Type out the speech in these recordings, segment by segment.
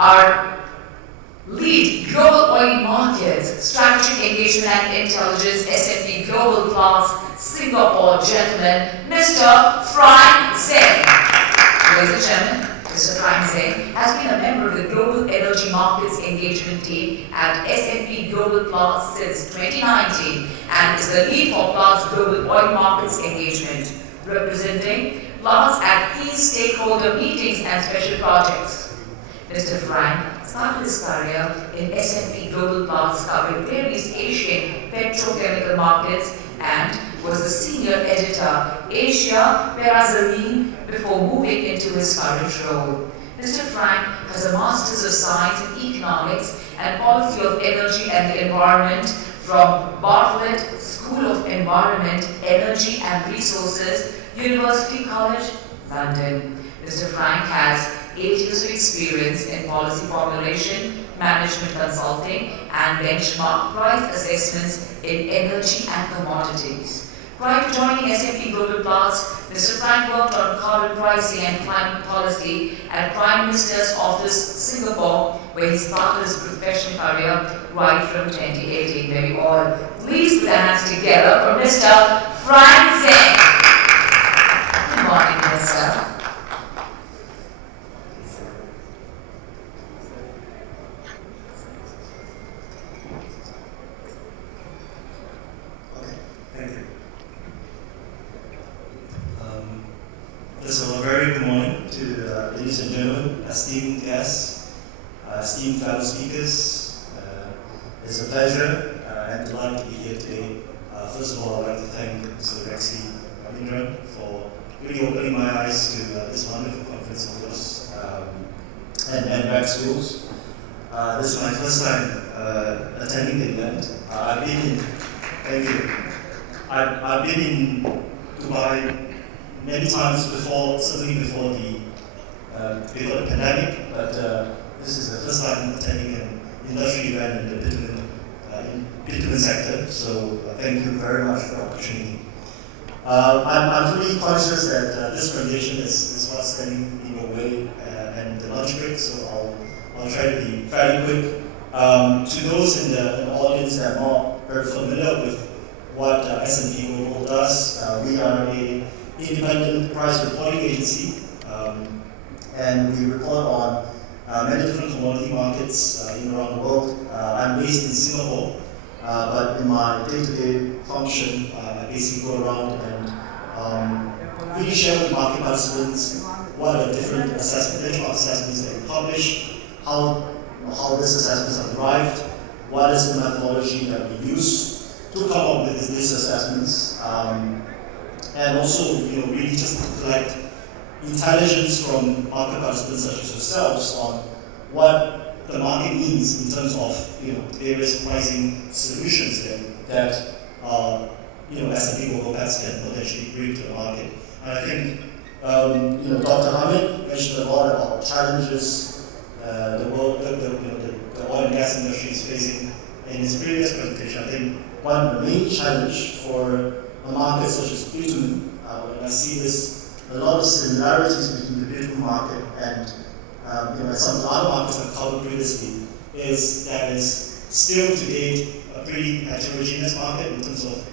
Our lead global oil markets, strategic engagement and intelligence, S&P Global Platts, Singapore gentleman, Mr. Frank Zeng. Ladies and gentlemen, Mr. Frank Zeng has been a member of the Global Energy Markets Engagement Team at S&P Global Platts since 2019 and is the lead for Platts Global Oil Markets Engagement, representing Platts at key stakeholder meetings and special projects. Mr. Frank started his career in S&P Global Platts covering various Asian petrochemical markets and was the senior editor, Asia Perazzaline, before moving into his current role. Mr. Frank has a Master's of Science in Economics and Policy of Energy and the Environment from Bartlett School of Environment, Energy and Resources, University College, London. Mr. Frank has 8 years of experience in policy formulation, management consulting, and benchmark price assessments in energy and commodities. Prior to joining S&P Global Platts, Mr. Frank worked on carbon pricing and climate policy at Prime Minister's Office, Singapore, where he started his professional career right from 2018. May we all please put our hands together for Mr. Frank Zeng. Good morning, Minister. So a very good morning to ladies and gentlemen, esteemed guests, esteemed fellow speakers. It's a pleasure and delight to be here today. First of all, I'd like to thank Mr. Rashid for really opening my eyes to this wonderful conference of yours and Max Schools. This is my first time attending the event. I've been in Dubai many times before, certainly before the pandemic, but this is the first time attending an industry event in the bitumen sector, so thank you very much for the opportunity. I'm fully conscious that this presentation is what's standing in your way and the lunch break, so I'll try to be fairly quick. To those in the audience that are not very familiar with what S&P Global does, we are an independent price reporting agency, and we report on many different commodity markets in around the world. I'm based in Singapore, but in my day-to-day function, I basically go around and really share with market participants what are the different benchmark assessments that we publish, how these assessments are derived, what is the methodology that we use to come up with these assessments. And also, really just to collect intelligence from market participants such as yourselves on what the market means in terms of various pricing solutions that S&P Global Platts can potentially bring to the market. And I think Dr. Hamid mentioned a lot about challenges the oil and gas industry is facing in his previous presentation. I think one of the main challenge for a market such as bitumen, when I see a lot of similarities between the bitumen market and some of the other markets I've covered previously, is that is still to date a pretty heterogeneous market in terms of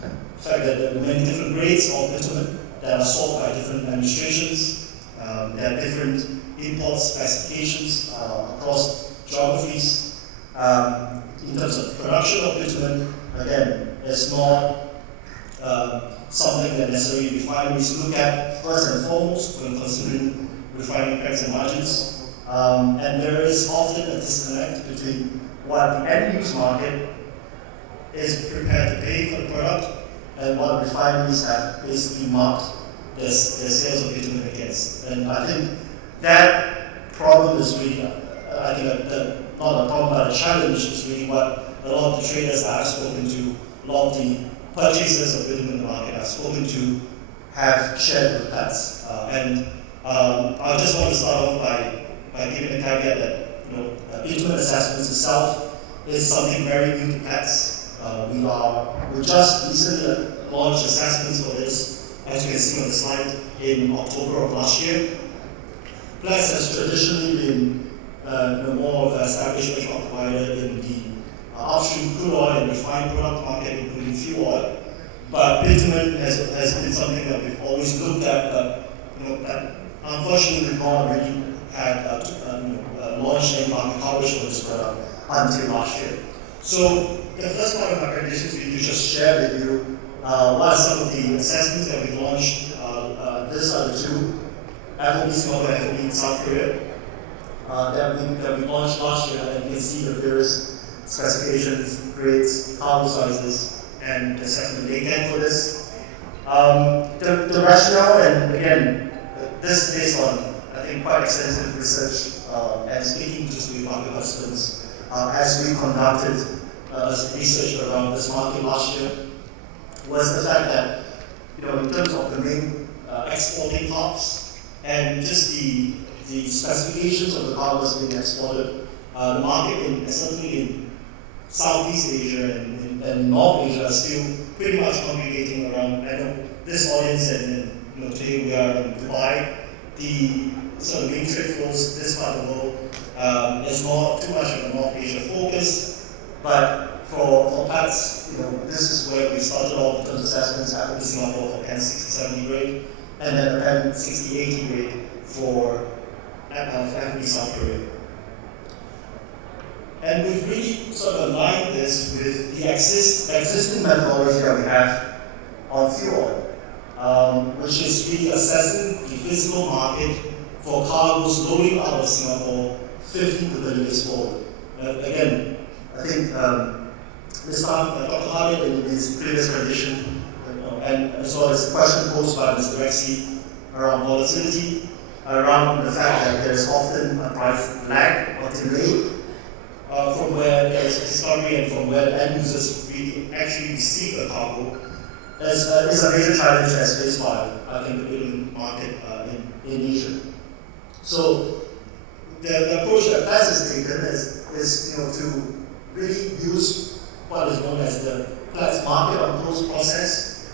the fact that there are many different grades of bitumen that are sold by different administrations. There are different import specifications across geographies. In terms of production of bitumen, again, it's not something that necessarily refineries look at first and foremost when considering refining cracks and margins. And there is often a disconnect between what the end-use market is prepared to pay for the product and what refineries have basically marked their sales of bitumen against. And I think that problem is really, not a problem but a challenge, is really what a lot of the traders that I've spoken to, a lot of the purchasers of bitumen in the market I've spoken to have shared with Platts. I just want to start off by giving a caveat that bitumen assessments itself is something very new to Platts. We just recently launched assessments for this, as you can see on the slide, in October of last year. Platts has traditionally been more of an established benchmark provider in the upstream crude oil and refined product market, including fuel oil. But bitumen has been something that we've always looked at, but that unfortunately we've not really had launched any market coverage for this product until last year. So the first part of my presentation is to just share with you what are some of the assessments that we've launched. These are the two, FOB Singapore and FOB South Korea, that we launched last year, and you can see the various specifications, grades, cargo sizes, and the assessment they can for this. The rationale, and again, this is based on, I think, quite extensive research and speaking just with market participants as we conducted research around this market last year, was the fact that, in terms of the main exporting hubs and just the specifications of the cargoes being exported, the market, certainly in Southeast Asia and North Asia, are still pretty much congregating around. I know this audience, and today we are in Dubai. The sort of main trade flows this part of the world is not too much of a North Asia focus, but for Platts, this is where we started off in terms of assessments, FOB Singapore for PEN 60-70 grade, and then the PEN 60-80 grade for FOB South Korea. And we've really sort of aligned this with the existing methodology that we have on fuel oil, which is really assessing the physical market for cargoes loading out of Singapore 15 to 30 days forward. Again, I think this time Dr. Khalid in his previous presentation, and as well as the question posed by Mr. Rashid around volatility, around the fact that there is often a price lag or delay from where there is a discovery and from where the end users really actually receive the cargo, is a major challenge as faced by, I think, the building market in Asia. So the approach that Platts has taken is to really use what is known as the Platts market on close process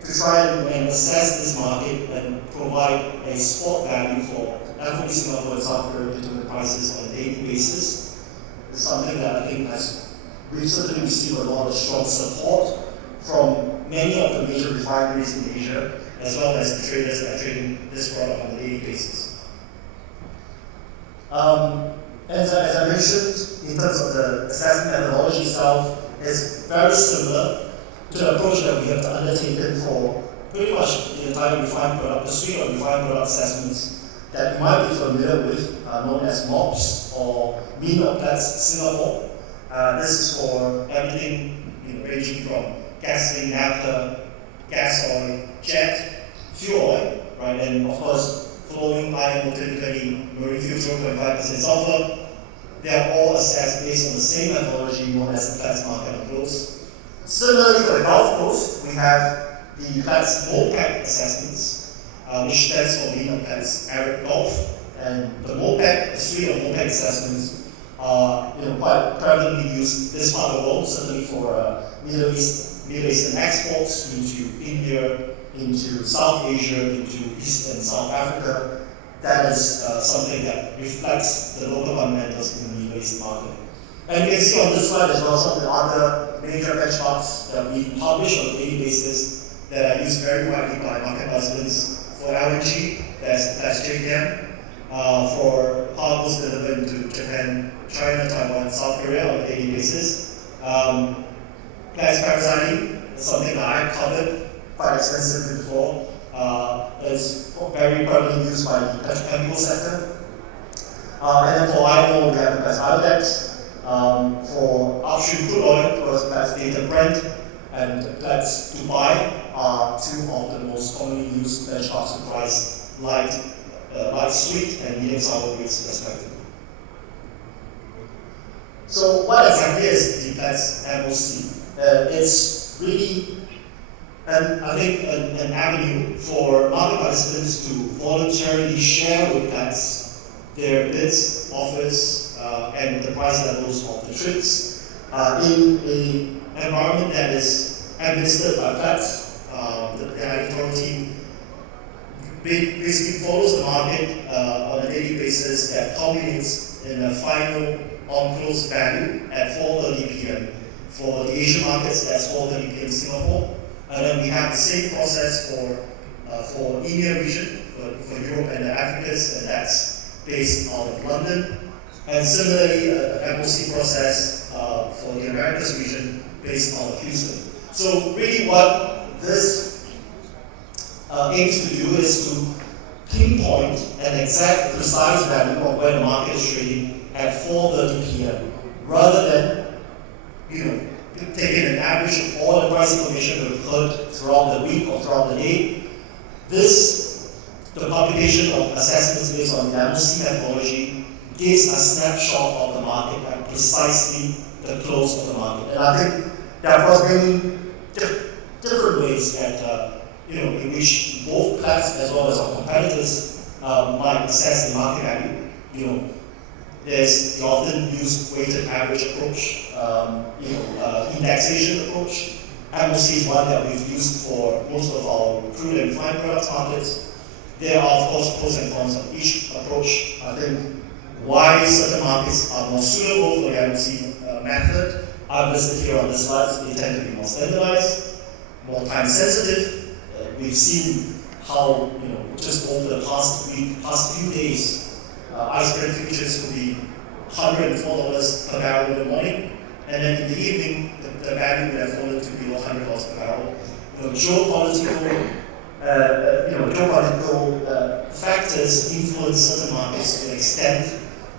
to try and assess this market and provide a spot value for FOB Singapore and South Korea bitumen prices on a daily basis. It's something that I think we've certainly received a lot of strong support from many of the major refineries in Asia, as well as the traders that are trading this product on a daily basis. As I mentioned, in terms of the assessment methodology itself, it's very similar to the approach that we have undertaken for pretty much the entire refined product, the suite of refined product assessments that you might be familiar with, known as MOPS or Mean of Platts Singapore. This is for everything ranging from gasoline, naphtha, gas oil, jet, fuel oil, right? And of course, following IMO typically marine fuel 0.5% sulfur. They are all assessed based on the same methodology known as the Platts market on close. Similarly, for the Gulf Coast, we have the Platts MOPEC assessments, which stands for Mean of Platts Arab Gulf. And the MOPEC, the suite of MOPEC assessments are quite prevalently used this part of the world, certainly for Middle Eastern exports into India, into South Asia, into East and South Africa. That is something that reflects the local fundamentals in the Middle East market. And you can see on this slide as well some of the other major benchmarks that we publish on a daily basis that are used very widely by market participants. For LNG, that's JKM. For cargoes delivered into Japan, China, Taiwan, South Korea on a daily basis. Platts paraxylene is something that I've covered quite extensively before. It's very prevalently used by the petrochemical sector. And then for IMO, we have the Platts Iodexx. For upstream crude oil, of course, Platts Data Brent and Platts Dubai are two of the most commonly used benchmarks to price light sweet and medium sour grades respectively. So what exactly is the Platts MOC? It's really an avenue for market participants to voluntarily share with Platts their bids, offers, and the price levels of the trips in an environment that is administered by Platts. The editorial team basically follows the market on a daily basis that culminates in a final on-close value at 4:30 p.m. For the Asian markets, that's 4:30 p.m. Singapore. And then we have the same process for EMEA region, for Europe and the Africas, and that's based out of London. And similarly, an MOC process for the Americas region based out of Houston. So really what this aims to do is to pinpoint an exact, precise value of where the market is trading at 4:30 p.m. rather than, taking an average of all the price information we've heard throughout the week or throughout the day. The publication of assessments based on the MOC methodology gives a snapshot of the market at precisely the close of the market. And I think there are, of course, many different ways that in which both Platts as well as our competitors might assess the market value. There's the often used weighted average approach, indexation approach. MOC is one that we've used for most of our crude and refined products markets. There are, of course, pros and cons of each approach. I think why certain markets are more suitable for the MOC method are listed here on the slides. They tend to be more standardized, more time sensitive. We've seen how, just over the past few days, ice Brent futures could be $104 per barrel in the morning, and then in the evening, the value would have fallen to below $100 per barrel. Geopolitical factors influence certain markets to an extent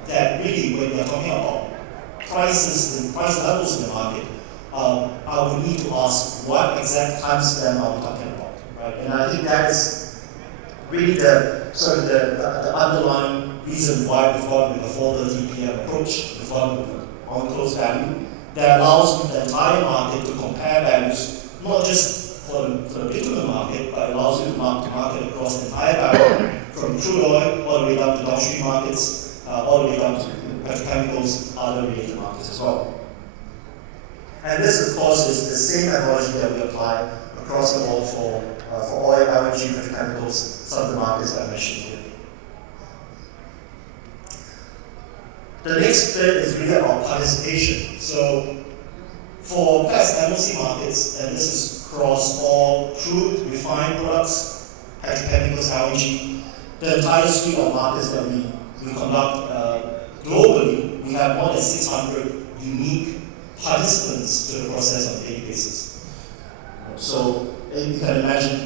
that really, when we are talking about prices and price levels in the market, I would need to ask what exact time span are we talking about, right? And I think that is really the underlying reason why we've gone with a 4:30 p.m. approach, we've gone with an on-close value that allows the entire market to compare values, not just for the bitumen market, but allows you to market across the entire barrel, from crude oil all the way down to downstream markets, all the way down to petrochemicals, other related markets as well. And this, of course, is the same methodology that we apply across the board for oil, LNG, petrochemicals, some of the markets that I mentioned here. The next bit is really about participation. So for Platts MOC markets, and this is across all crude, refined products, petrochemicals, LNG, the entire suite of markets that we conduct globally, we have more than 600 unique participants to the process on a daily basis. So you can imagine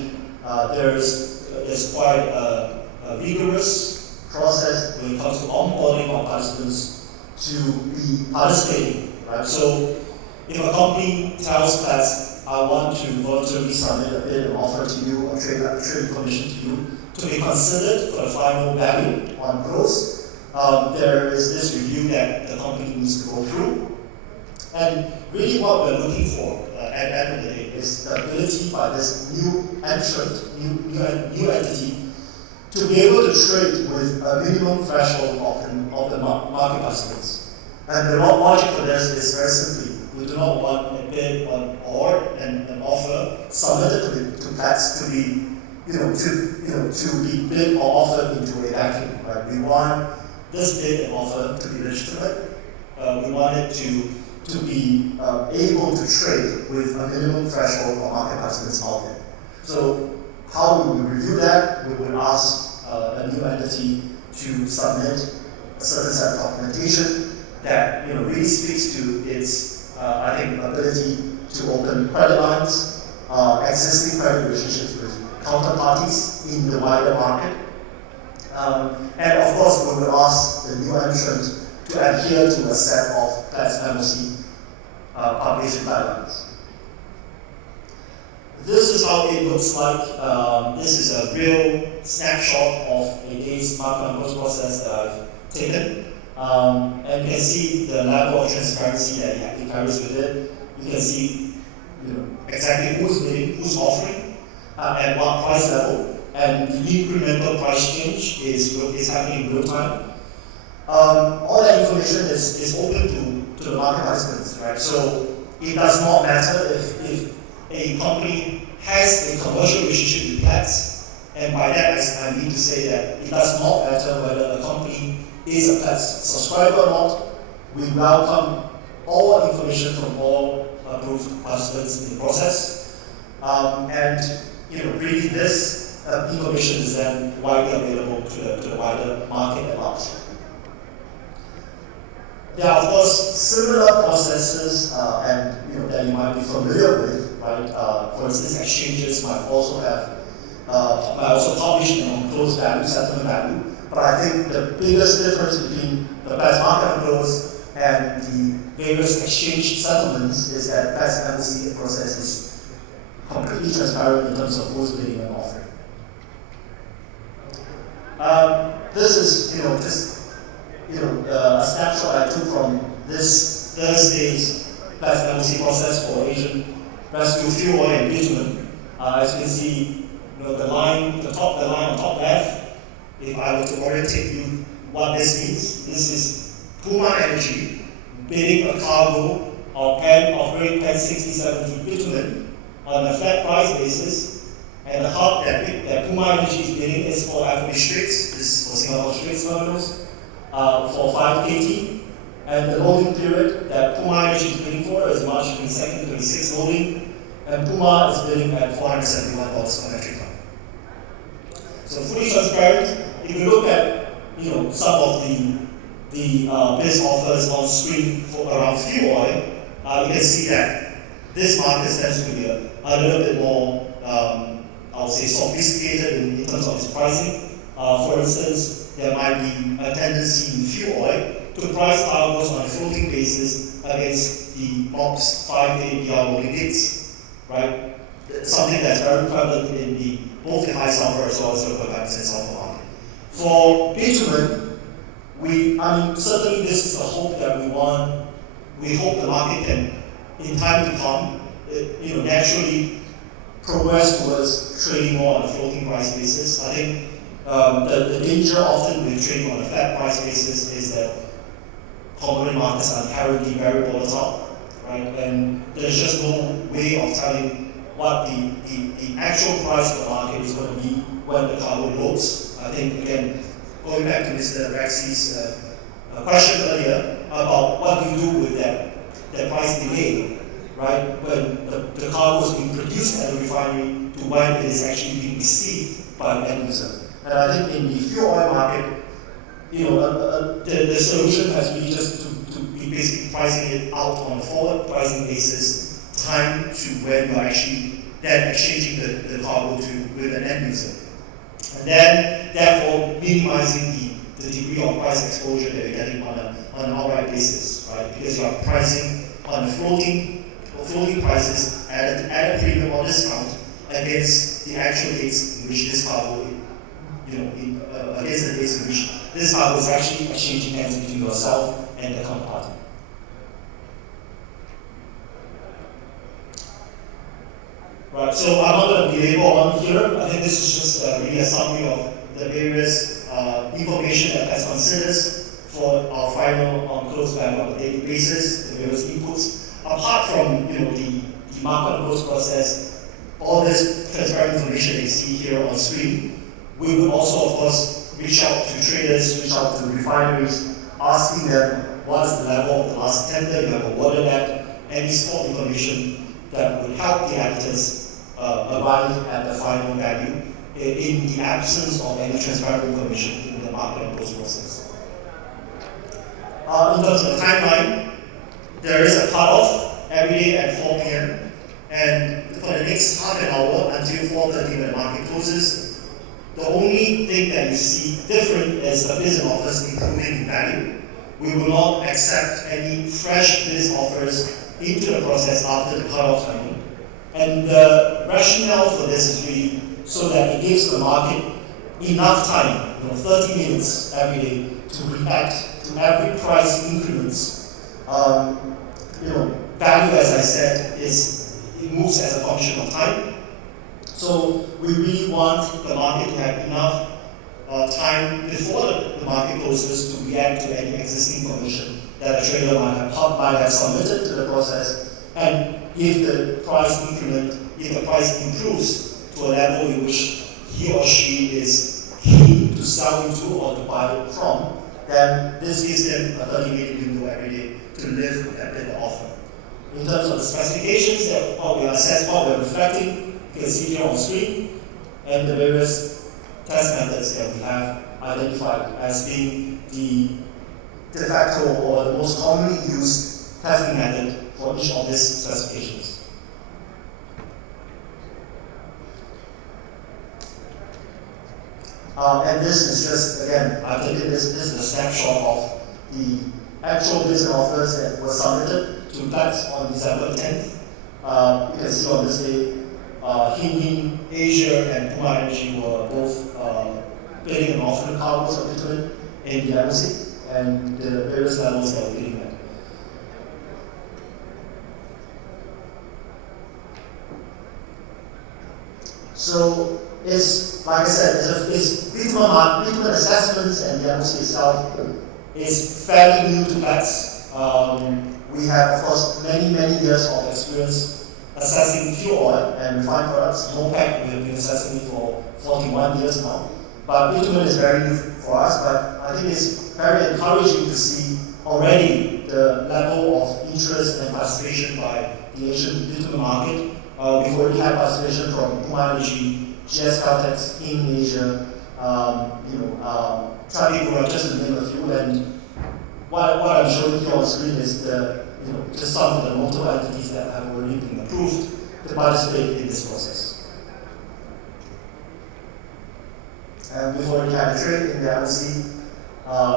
there's quite a vigorous process when it comes to onboarding our participants to be participating, right? So if a company tells Platts, I want to voluntarily submit a bid and offer to you or trade commission to you to be considered for the final value on close, there is this review that the company needs to go through. And really what we're looking for at the end of the day is the ability by this new entrant, new entity, to be able to trade with a minimum threshold of the market participants. And the logic for this is very simply, we do not want a bid or an offer submitted to Platts to be, to be bid or offered into a vacuum. Right? We want this bid and offer to be legitimate. We want it to be able to trade with a minimum threshold of market participants out there. So how we will review that? We will ask a new entity to submit a certain set of documentation that really speaks to its ability to open credit lines, existing credit relationships with counterparties in the wider market, and of course we will ask the new entrant to adhere to a set of Platts MOC publication guidelines. This is how it looks like. This is a real snapshot of a day's market on close process that I've taken. And you can see the level of transparency that it carries with it. You can see exactly who's bidding, who's offering, at what price level, and the incremental price change is happening in real time. All that information is open to the market participants, right? So it does not matter if a company has a commercial relationship with Platts And by that, I mean to say that it does not matter whether a company is a Platts subscriber or not. We welcome all information from all approved participants in the process. And really this information is then widely available to the wider market at large. There are, of course, similar processes that you might be familiar with, right? For instance, exchanges might also publish an on-close value, settlement value. But I think the biggest difference between the Platts market on close and the various exchange settlements is that Platts MLC process is completely transparent in terms of who's bidding and offering. This is just a snapshot I took from this Thursday's Platts MLC process for Asian residue fuel oil and bitumen. As you can see, the line on top left. If I were to orientate you what this means, this is Puma Energy bidding a cargo of grade Pen 67 to bitumen on a flat price basis, and the hub that Puma Energy is bidding is for African Straits, this is for Singapore Straits terminals, for 5 KT, and the loading period that Puma Energy is bidding for is March 22nd, 26 loading, and Puma is bidding at $471 per metric ton. So fully transparent. If you look at some of the bid offers on screen for around fuel oil, you can see that this market tends to be a little bit more, I would say, sophisticated in terms of its pricing. For instance, there might be a tendency in fuel oil to price cargoes on a floating basis against the MOPS 5-day BR loading dates, right? Something that's very prevalent in both the high sulfur as well as the 0.5% sulfur market. For bitumen, certainly this is a hope that we want. We hope the market can, in time to come, naturally progress towards trading more on a floating price basis. I think the danger often with trading on a flat price basis is that commodity markets are inherently very volatile, right? And there's just no way of telling what the actual price of the market is going to be when the cargo loads. I think, again, going back to Mr. Raxi's question earlier about what do you do with that price delay, right? When the cargo is being produced at the refinery to when it is actually being received by an end user. And I think in the fuel oil market, the solution has really just to be basically pricing it out on a forward pricing basis, time to when you're actually then exchanging the cargo with an end user. And then, therefore, minimizing the degree of price exposure that you're getting on an outright basis, right? Because you're pricing on floating prices at a premium or discount against the actual dates in which this cargo, against the dates in which this cargo is actually exchanging hands between yourself and the counterparty. Right, so I'm not going to belabor on here. I think this is just really a summary of the various information that Platts considers for our final on-close value on a daily basis, the various inputs. Apart from the market on-close process, all this transparent information that you see here on screen, we will also, of course, reach out to traders, reach out to refineries, asking them what is the level of the last tender you have awarded at, any spot information that would help the actors arrive at the final value in the absence of any transparent information in the market and post process. In terms of the timeline, there is a cutoff every day at 4 p.m. and for the next half an hour until 4:30 when the market closes, the only thing that you see different is the bids and offers improving in value. We will not accept any fresh bids offers into the process after the cutoff timing. And the rationale for this is really so that it gives the market enough time, 30 minutes every day, to react to every price increments. Value, as I said, it moves as a function of time. So we really want the market to have enough time before the market closes to react to any existing information that a trader might have submitted to the process. And if the price improves to a level in which he or she is keen to sell into or to buy from, then this gives them a 30-minute window every day to live with the offer. In terms of the specifications, that what we are assessing, what we are reflecting, you can see here on screen, and the various test methods that we have identified as being the de facto or the most commonly used testing method for each of these specifications. And this is just, again, I've taken this is a snapshot of the actual business offers that were submitted to Platts on December 10th. You can see on this day, Hin Asia and Puma Energy were both bidding and offering cargoes of bitumen in the embassy, and the various levels that we're bidding at. So, it's, like I said, it's bitumen assessments, and the embassy itself is fairly new to Platts. We have, of course, many years of experience assessing fuel oil and refined products. MOPEC, we have been assessing it for 41 years now. But bitumen is very new for us, but I think it's very encouraging to see already the level of interest and participation by the Asian bitumen market. We've already had participation from Puma Energy, GS Caltex in Asia, Trafigura, just to name a few. And what I'm showing here on screen is just some of the multiple entities that have already been approved to participate in this process. And we've already had a trade in the LC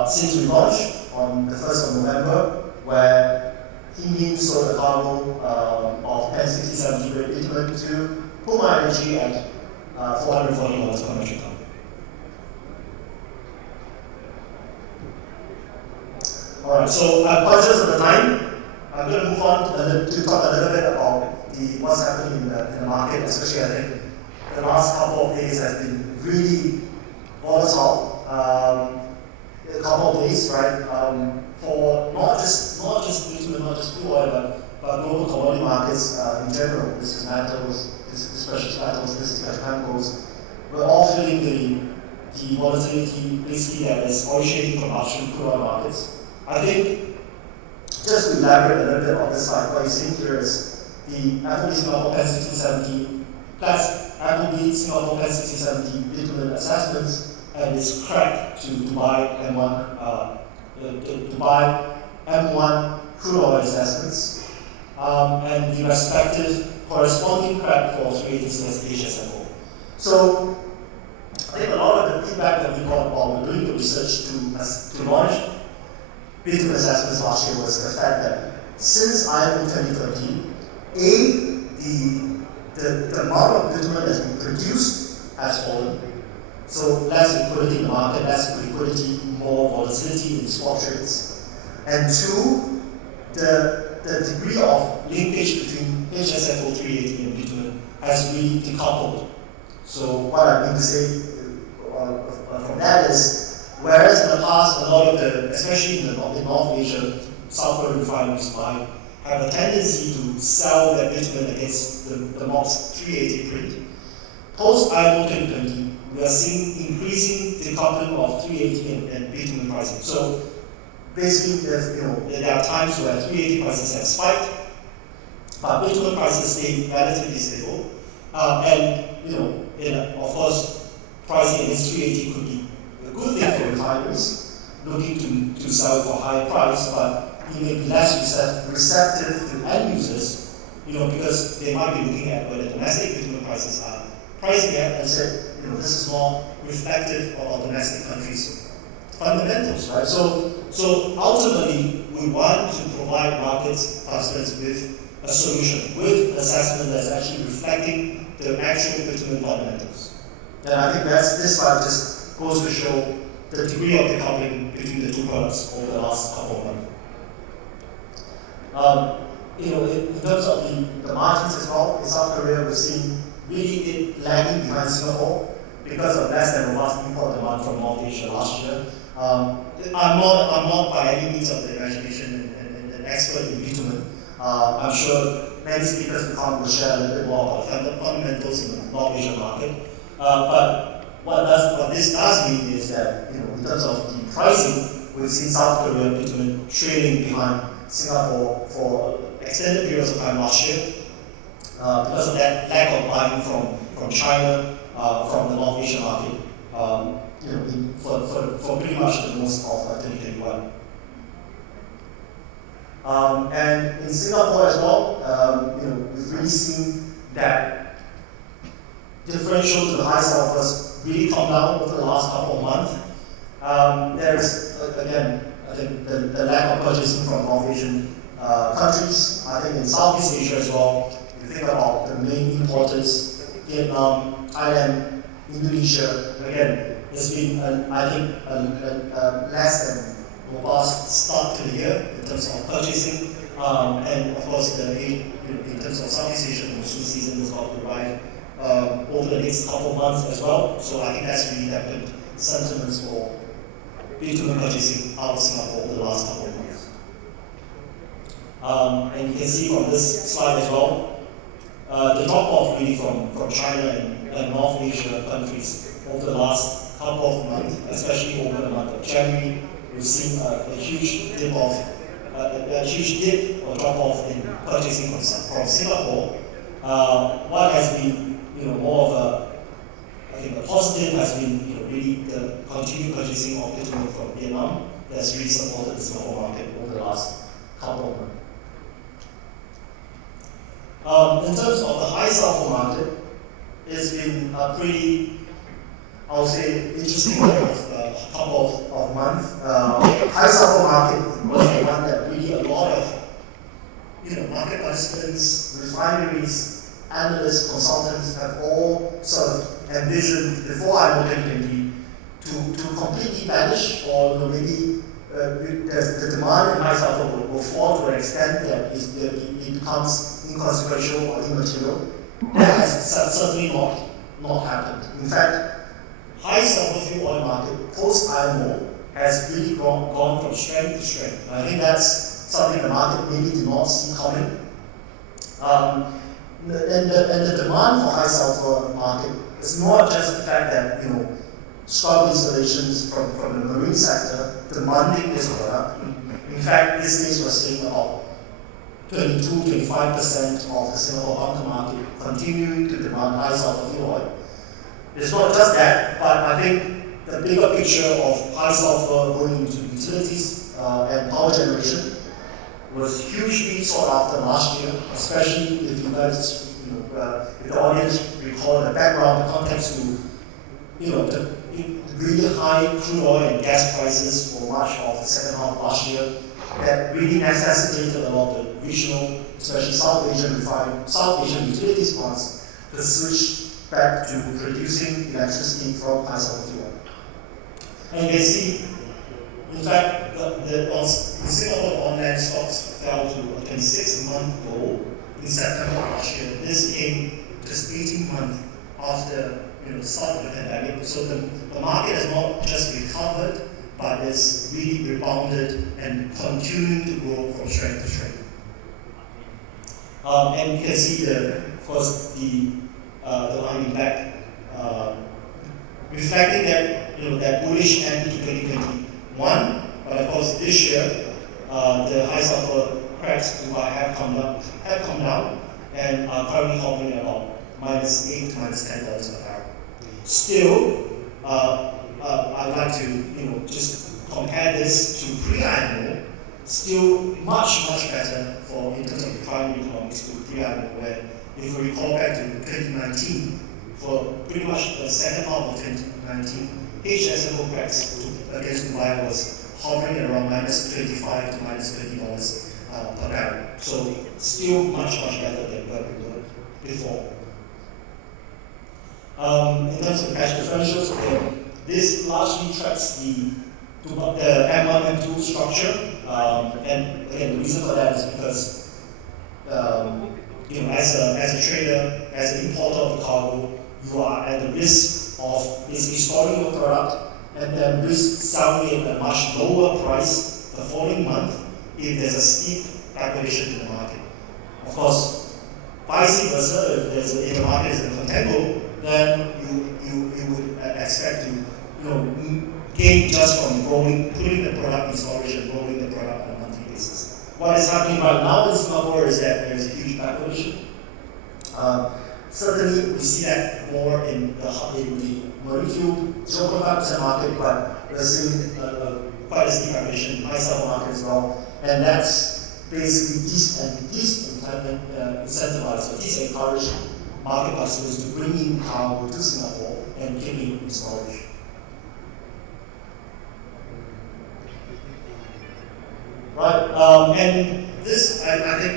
since we launched on the 1st of November, where Hin sold a cargo of 1060-70 grade bitumen to Puma Energy at $440 per metric ton. Alright, so I'm conscious of the time. I'm going to move on to talk a little bit about what's happening in the market, especially I think the last couple of days has been really volatile. A couple of days, right? For not just bitumen, not just fuel oil, but global commodity markets in general. This is metals, this is precious metals, this is petrochemicals. We're all feeling the volatility basically that is originating from upstream crude oil markets. I think, just to elaborate a little bit on this slide, what you're seeing here is the FOB Singapore 1060-70 plus FOB Singapore 1060-70 bitumen assessments, and its crack to Dubai M1 crude oil assessments, and the respective corresponding crack for 380 HSFO. So, I think a lot of the feedback that we got while we're doing the research to launch bitumen assessments last year was the fact that since IMO 2020, the amount of bitumen that's been produced has fallen. So less liquidity in the market, less liquidity, more volatility in spot trades. And two, the degree of linkage between HSFO 380 and bitumen has really decoupled. So what I mean to say from that is, whereas in the past, a lot of especially in North Asia, South Korean refineries might have a tendency to sell their bitumen against the MOPS 380 print. Post IMO 2020, we are seeing increasing decoupling of 380 and bitumen pricing. So basically, there are times where 380 prices have spiked, but bitumen prices stay relatively stable. Of course, pricing against 380 could be a good thing for refineries looking to sell for higher price, but it may be less receptive to end users, because they might be looking at where the domestic bitumen prices are pricing at and say, this is more reflective of our domestic country's fundamentals, right? So ultimately, we want to provide market participants with a solution, with an assessment that's actually reflecting the actual bitumen fundamentals. And I think this slide just goes to show the degree of decoupling between the two products over the last couple of months. In terms of the margins as well, in South Korea, we've seen really it lagging behind Singapore because of less than robust import demand from North Asia last year. I'm not by any means of the imagination an expert in bitumen. I'm sure many speakers will share a little bit more about fundamentals in the North Asian market. But what this does mean is that, in terms of the pricing, we've seen South Korea bitumen trailing behind Singapore for extended periods of time last year because of that lack of buying from China, from the North Asian market, for pretty much the most of 2021. And in Singapore as well, we've really seen that differential to the high sulfurs really come down over the last couple of months. There's, again, I think the lack of purchasing from North Asian countries. I think in Southeast Asia as well, if you think about the main importers, Vietnam, Thailand, Indonesia, again, there's been, I think, a less than robust start to the year in terms of purchasing. And of course, in terms of Southeast Asia, the monsoon season is about to arrive over the next couple of months as well. So I think that's really dampened sentiments for bitumen purchasing out of Singapore over the last couple of months. And you can see from this slide as well, the drop-off really from China and North Asia countries over the last couple of months, especially over the month of January. We've seen a huge dip or drop-off in purchasing from Singapore. What has been, more of a positive has been, really the continued purchasing of bitumen from Vietnam that's really supported the Singapore market over the last couple of months. In terms of the high sulfur market, it's been a pretty, I would say, interesting couple of months. High sulfur market was the one that really a lot of market participants, refineries, analysts, consultants have all sort of envisioned before IMO 2020 to completely vanish, or maybe the demand in high sulfur will fall to an extent that it becomes inconsequential or immaterial. That has certainly not happened. In fact, high sulfur fuel oil market post IMO has really gone from strength to strength. And I think that's something the market maybe did not see coming. And the demand for high sulfur market is not just the fact that scrubber installations from the marine sector demanding this product. In fact, these days we're seeing about 22-25% of the Singapore bunker market continuing to demand high sulfur fuel oil. It's not just that, but I think the bigger picture of high sulfur going into utilities and power generation was hugely sought after last year, especially if you guys, if the audience recall the background, the context to, the really high crude oil and gas prices for much of the second half of last year that really necessitated a lot of the regional, especially South Asian utilities plants to switch back to producing electricity from high sulfur fuel. And you can see, in fact, in Singapore, on-land stocks fell to a 26-month low in September of last year. This came just 18 months after the start of the pandemic. So the market has not just recovered, but it's really rebounded and continuing to grow from strength to strength. And you can see of course, the line back, reflecting that that bullish end to 2021. But of course, this year the high sulfur cracks have come down and are currently hovering about -8 to -$10 per barrel. Still, I'd like to just compare this to pre-IMO. Still much better in terms of refinery economics to pre-IMO, where if we recall back to 2019, for pretty much the second half of 2019, HSFO cracks against Dubai was hovering around -$25 to -$30 per barrel. So still much better than where we were before. In terms of cash differentials, this largely tracks the M1 and M2 structure, and again, the reason for that is because as a trader, as an importer of the cargo, you are at the risk of basically storing your product and then risk selling it at a much lower price the following month if there's a steep backwardation in the market. Of course, vice versa, if the market is in contango, then you expect to gain just from putting the product in storage and rolling the product on a monthly basis. What is happening right now in Singapore is that there is a huge backwardation. Certainly, we see that more in the marine fuel 0.5% market, but we're seeing quite a steep backwardation in high sulfur market as well, and that's basically disencourage market participants to bring in power to Singapore and keep it in storage. Right, and this, I think,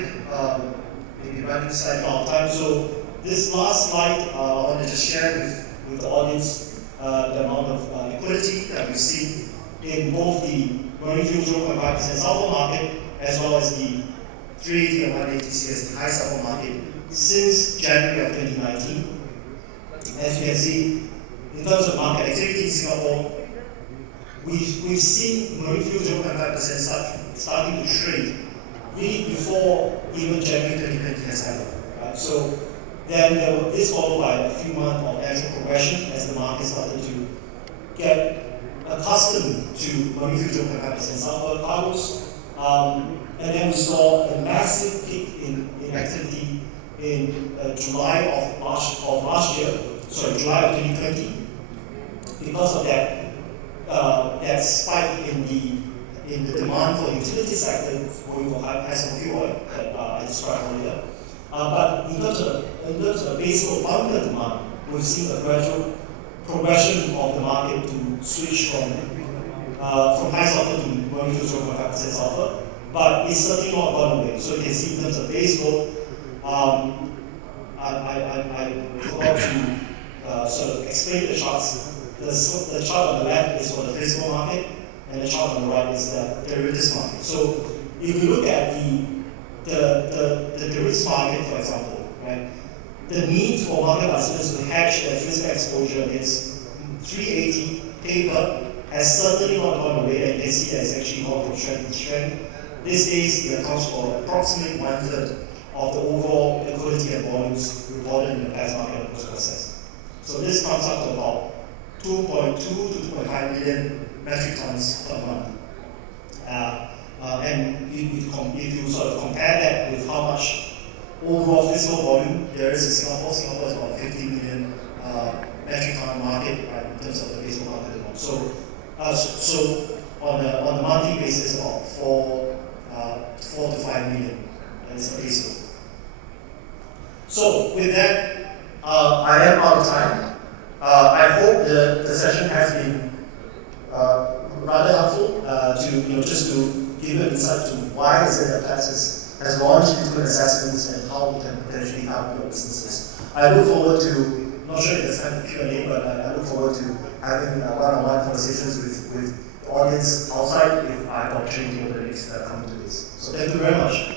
maybe running slightly out of time. So this last slide, I want to just share with the audience the amount of liquidity that we've seen in both the marine fuel 0.5% sulfur market as well as the 380 and 180 TCS, the high sulfur market, since January of 2019. As you can see, in terms of market activity in Singapore, we've seen marine fuel 0.5% starting to shrink really before even January 2020 has happened. Right? So then this followed by a few months of natural progression as the market started to get accustomed to marine fuel 0.5% sulfur cargoes. And then we saw a massive peak in activity in July of last year, July of 2020, because of that spike in the demand for utility sector going for high sulfur fuel oil that I described earlier. But in terms of base load bunker demand, we've seen a gradual progression of the market to switch from high sulfur to marine fuel 0.5% sulfur. But it's certainly not gone away. So you can see in terms of base load, I forgot to sort of explain the charts. The chart on the left is for the physical market, and the chart on the right is the derivatives market. So if you look at the derivatives market, for example, right, the need for market participants to hedge their physical exposure against 380 paper has certainly not gone away, and you can see that it's actually gone from strength to strength. These days, it accounts for approximately 1/3 of the overall liquidity and volumes reported in the Platts market process. So this comes up to about 2.2 to 2.5 million metric tons per month. And if you sort of compare that with how much overall physical volume there is in Singapore is about 50 million metric ton market, right, in terms of the base market demand. So on a monthly basis, about 4 to 5 million is the base load. So with that, I am out of time. I hope the session has been rather helpful just to give you an insight to why is it that Platts has launched Bitumen assessments and how we can potentially help your businesses. I look forward to, not sure if there's time for Q&A, but I look forward to having one-on-one conversations with the audience outside if I have the opportunity over the next coming 2 days. So thank you very much.